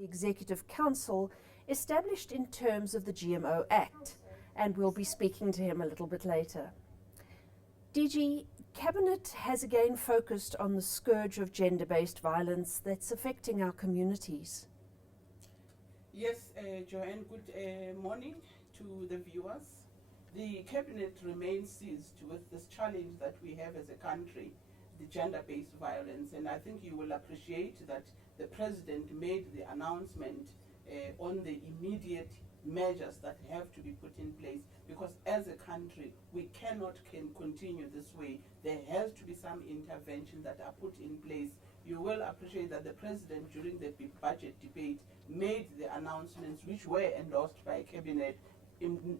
the Executive Council established in terms of the GMO Act, and we'll be speaking to him a little bit later. DG, Cabinet has again focused on the scourge of gender-based violence that's affecting our communities. Yes, Joanne, good morning to the viewers. The Cabinet remains seized with this challenge that we have as a country, the gender-based violence, and I think you will appreciate that the President made the announcement on the immediate measures that have to be put in place, because as a country we can continue this way. There has to be some intervention that are put in place. You will appreciate that the President during the budget debate made the announcements which were endorsed by Cabinet in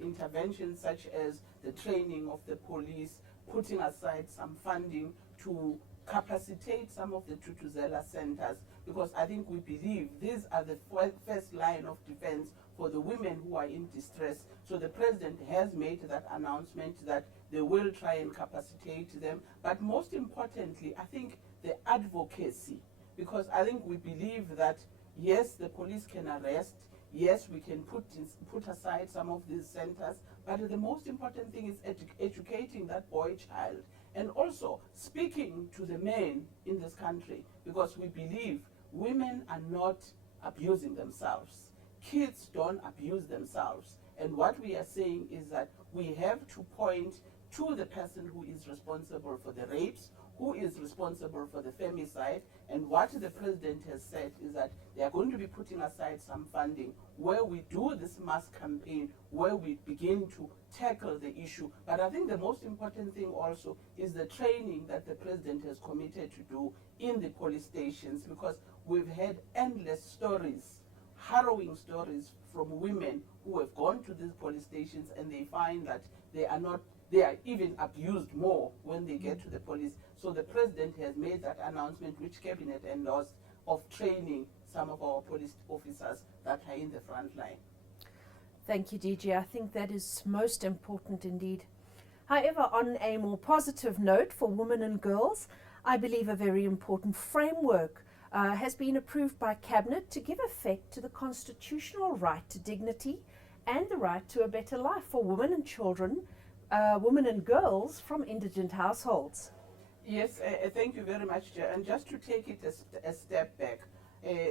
interventions such as the training of the police, putting aside some funding to capacitate some of the Tutuzela centers, because I think we believe these are the first line of defense for the women who are in distress. So the President has made that announcement that they will try and capacitate them. But most importantly, I think the advocacy, because I think we believe that yes, the police can arrest, yes, we can put aside some of these centers, but the most important thing is educating that boy child, and also speaking to the men in this country, because we believe women are not abusing themselves. Kids don't abuse themselves. And what we are saying is that we have to point to the person who is responsible for the rapes, who is responsible for the femicide, and what the President has said is that they are going to be putting aside some funding where we do this mass campaign, where we begin to tackle the issue. But I think the most important thing also is the training that the President has committed to do in the police stations, because we've had endless stories, harrowing stories from women who have gone to these police stations and they find that they are even abused more when they get to the police. So the President has made that announcement, which Cabinet endorsed, of training some of our police officers that are in the front line. Thank you, DG. I think that is most important indeed. However, on a more positive note for women and girls, I believe a very important framework has been approved by Cabinet to give effect to the constitutional right to dignity and the right to a better life for women and children, women and girls from indigent households. Yes, thank you very much, Chair. And just to take it a step back,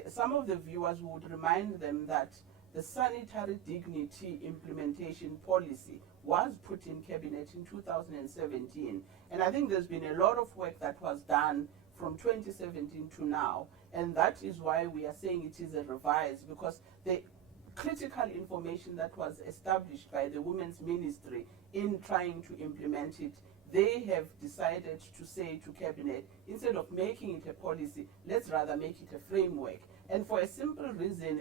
some of the viewers would remind them that the sanitary dignity implementation policy was put in Cabinet in 2017. And I think there's been a lot of work that was done from 2017 to now. And that is why we are saying it is a revise, because the critical information that was established by the Women's Ministry in trying to implement it, they have decided to say to Cabinet, instead of making it a policy, let's rather make it a framework. And for a simple reason,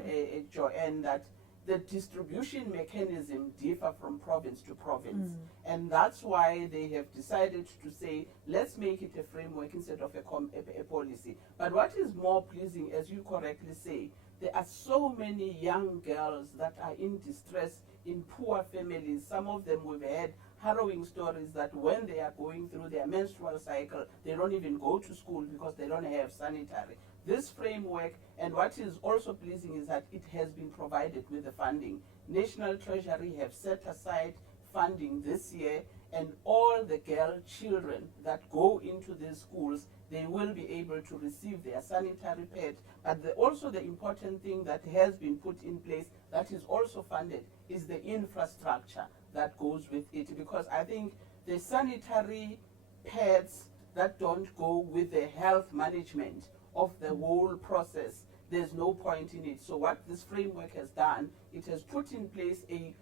Joanne, that the distribution mechanism differ from province to province. And that's why they have decided to say, let's make it a framework instead of a policy. But what is more pleasing, as you correctly say, there are so many young girls that are in distress in poor families. Some of them we've had harrowing stories that when they are going through their menstrual cycle, they don't even go to school because they don't have sanitary. This framework, and what is also pleasing is that it has been provided with the funding. National Treasury have set aside funding this year, and all the girl children that go into these schools, they will be able to receive their sanitary pad. But also the important thing that has been put in place that is also funded is the infrastructure that goes with it, because I think the sanitary pads that don't go with the health management of the whole process, there's no point in it. So what this framework has done, it has put in place a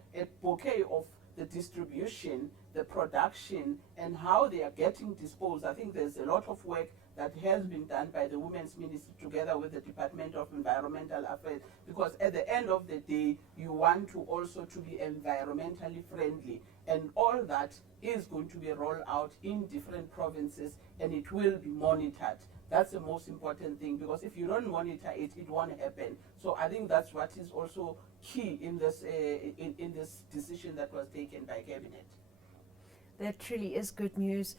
bouquet of the distribution, the production, and how they are getting disposed. I think there's a lot of work that has been done by the Women's Ministry together with the Department of Environmental Affairs, because at the end of the day, you want to also to be environmentally friendly, and all that is going to be rolled out in different provinces, and it will be monitored. That's the most important thing, because if you don't monitor it, it won't happen. So I think that's what is also key in this in this decision that was taken by Cabinet. That truly is good news.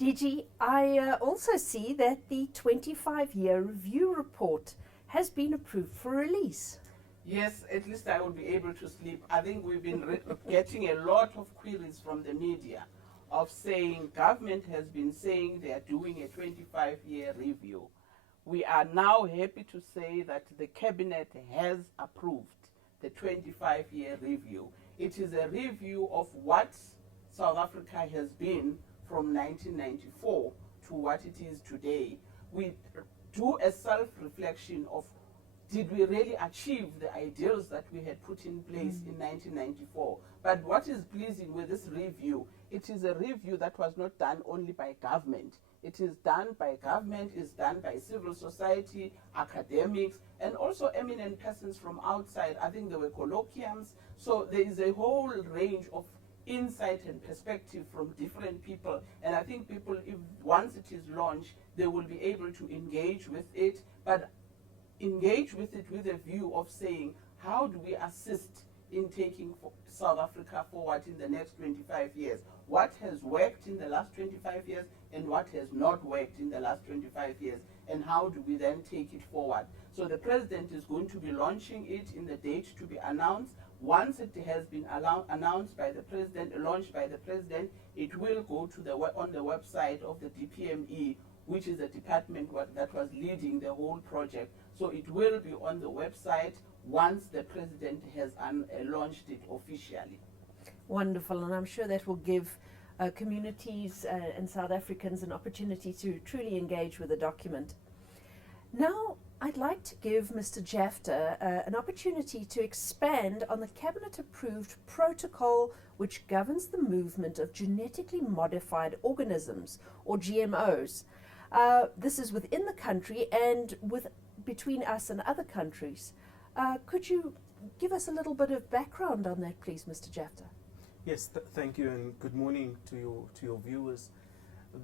DG, I also see that the 25-year review report has been approved for release. Yes, at least I will be able to sleep. I think we've been getting a lot of queries from the media of saying government has been saying they are doing a 25-year review. We are now happy to say that the cabinet has approved the 25-year review. It is a review of what South Africa has been from 1994 to what it is today. We do a self-reflection of, did we really achieve the ideals that we had put in place in 1994? But what is pleasing with this review, it is a review that was not done only by government. It is done by government, it's done by civil society, academics, and also eminent persons from outside. I think there were colloquiums. So there is a whole range of insight and perspective from different people. And I think people, if once it is launched, they will be able to engage with it, but engage with it with a view of saying, how do we assist in taking South Africa forward in the next 25 years? What has worked in the last 25 years and what has not worked in the last 25 years? And how do we then take it forward? So the president is going to be launching it in the date to be announced. Once it has been announced by the president, launched by the president, it will go to on the website of the DPME, which is the department that was leading the whole project. So it will be on the website once the president has launched it officially. Wonderful, and I'm sure that will give communities and South Africans an opportunity to truly engage with the document. Now, I'd like to give Mr. Jafta an opportunity to expand on the cabinet-approved protocol which governs the movement of genetically modified organisms, or GMOs. This is within the country and between us and other countries. Could you give us a little bit of background on that, please, Mr. Jafta? Yes, thank you, and good morning to your viewers.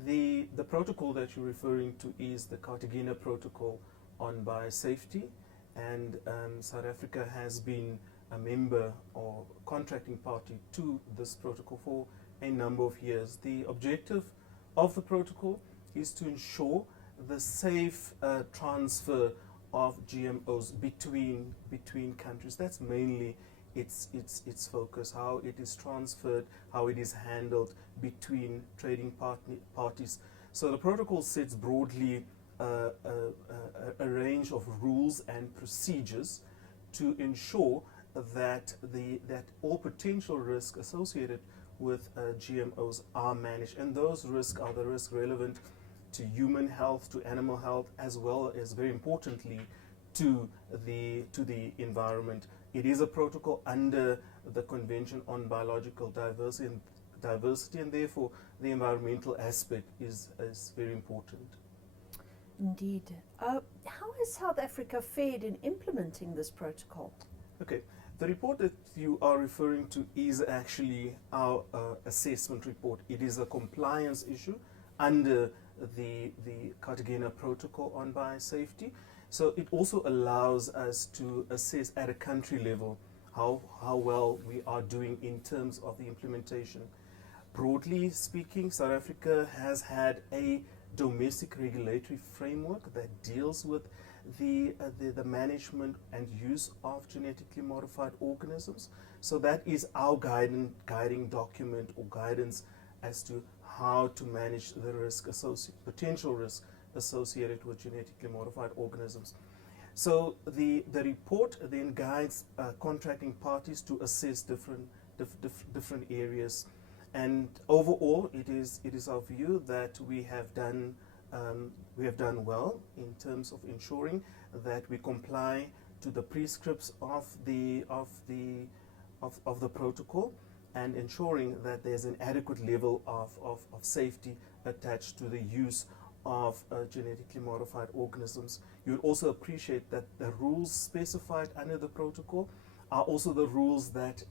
The protocol that you're referring to is the Cartagena Protocol on biosafety, and South Africa has been a member or contracting party to this protocol for a number of years. The objective of the protocol is to ensure the safe transfer of GMOs between countries. That's mainly its focus, how it is transferred, how it is handled between trading parties. So the protocol sets broadly a range of rules and procedures to ensure that all potential risks associated with GMOs are managed, and those risks are the risks relevant to human health, to animal health, as well as, very importantly, to the environment. It is a protocol under the Convention on Biological Diversity, and therefore the environmental aspect is very important. Indeed. How has South Africa fared in implementing this protocol? Okay, the report that you are referring to is actually our assessment report. It is a compliance issue under the Cartagena Protocol on biosafety. So it also allows us to assess at a country level how well we are doing in terms of the implementation. Broadly speaking, South Africa has had a domestic regulatory framework that deals with the management and use of genetically modified organisms. So that is our guiding document or guidance as to how to manage the potential risk associated with genetically modified organisms. So the report then guides contracting parties to assess different areas, and overall it is our view that we have done well in terms of ensuring that we comply to the prescripts of the protocol, and ensuring that there's an adequate level of safety attached to the use of genetically modified organisms. You would also appreciate that the rules specified under the protocol are also the rules that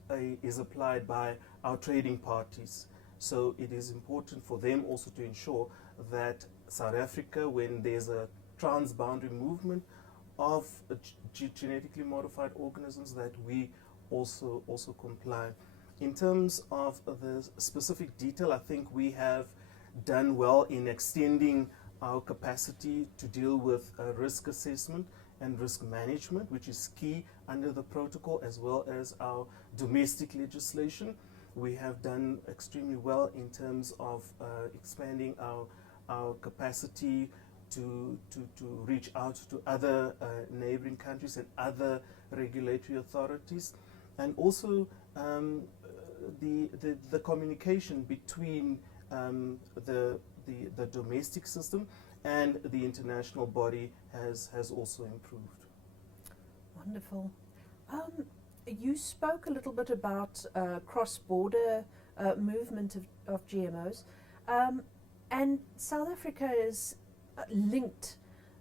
is applied by our trading parties. So it is important for them also to ensure that South Africa, when there's a transboundary movement of genetically modified organisms, that we also comply. In terms of the specific detail, I think we have done well in extending our capacity to deal with risk assessment and risk management, which is key under the protocol, as well as our domestic legislation. We have done extremely well in terms of expanding our capacity to reach out to other neighboring countries and other regulatory authorities, and also the communication between the domestic system and the international body has also improved. Wonderful. You spoke a little bit about cross-border movement of GMOs, and South Africa is linked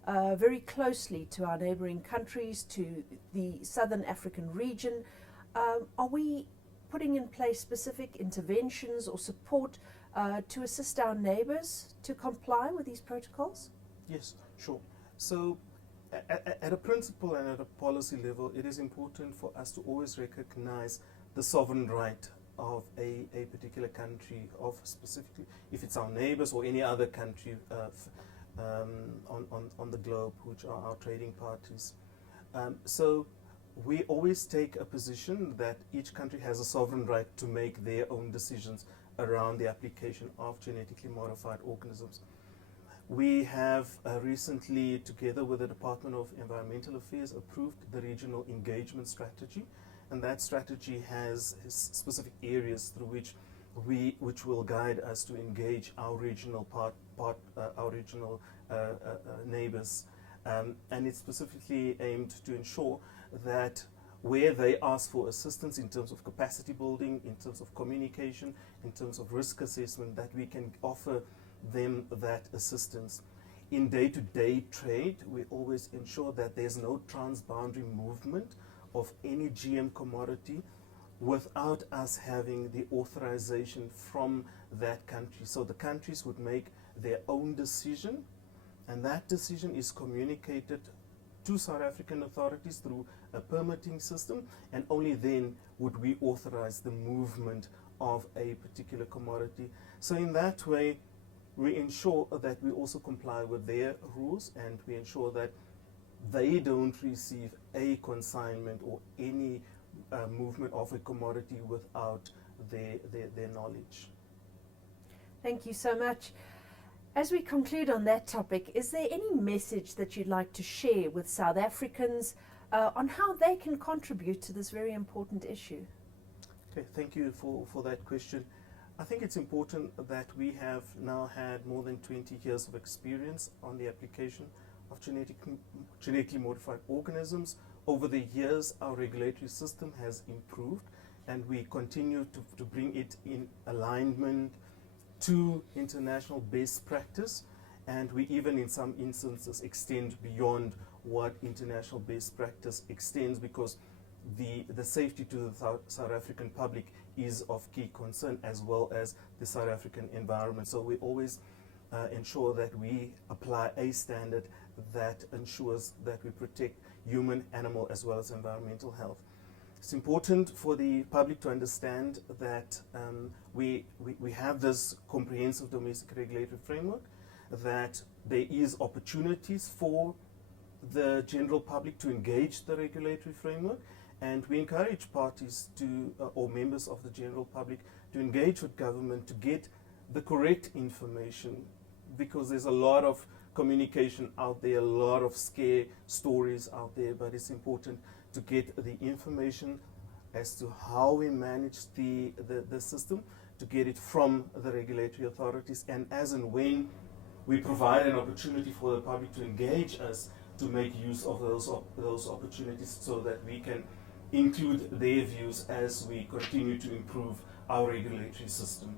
very closely to our neighbouring countries, to the Southern African region. Are we putting in place specific interventions or support to assist our neighbours to comply with these protocols? Yes, sure. So at a principle and at a policy level, it is important for us to always recognize the sovereign right of a particular country, of specifically if it's our neighbors or any other country on the globe, which are our trading parties. So we always take a position that each country has a sovereign right to make their own decisions around the application of genetically modified organisms. We have recently, together with the Department of Environmental Affairs, approved the regional engagement strategy, and that strategy has specific areas through which will guide us to engage our regional our regional neighbors, and it's specifically aimed to ensure that where they ask for assistance in terms of capacity building, in terms of communication, in terms of risk assessment, that we can offer them that assistance. In day-to-day trade, we always ensure that there's no transboundary movement of any GM commodity without us having the authorization from that country. So the countries would make their own decision, and that decision is communicated to South African authorities through a permitting system, and only then would we authorize the movement of a particular commodity. So in that way, we ensure that we also comply with their rules, and we ensure that they don't receive a consignment or any movement of a commodity without their knowledge. Thank you so much. As we conclude on that topic, is there any message that you'd like to share with South Africans on how they can contribute to this very important issue? Okay, thank you for that question. I think it's important that we have now had more than 20 years of experience on the application of genetically modified organisms. Over the years, our regulatory system has improved, and we continue to bring it in alignment to international best practice, and we even in some instances extend beyond what international best practice extends, because the safety to the South African public is of key concern, as well as the South African environment. So we always ensure that we apply a standard that ensures that we protect human, animal, as well as environmental health. It's important for the public to understand that we have this comprehensive domestic regulatory framework, that there is opportunities for the general public to engage the regulatory framework, and we encourage parties to, or members of the general public, to engage with government to get the correct information, because there's a lot of communication out there, a lot of scare stories out there, but it's important to get the information as to how we manage the system, to get it from the regulatory authorities, and as and when we provide an opportunity for the public to engage us, to make use of those opportunities, so that we can include their views as we continue to improve our regulatory system.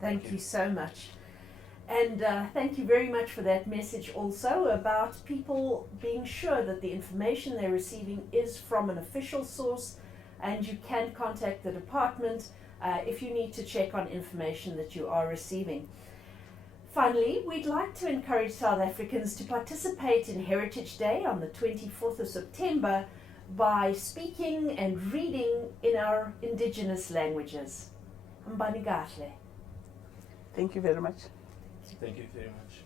Thank you so much. And thank you very much for that message also about people being sure that the information they're receiving is from an official source, and you can contact the department if you need to check on information that you are receiving. Finally, we'd like to encourage South Africans to participate in Heritage Day on the 24th of September by speaking and reading in our indigenous languages. Mbani kahle. Thank you very much. Thank you very much.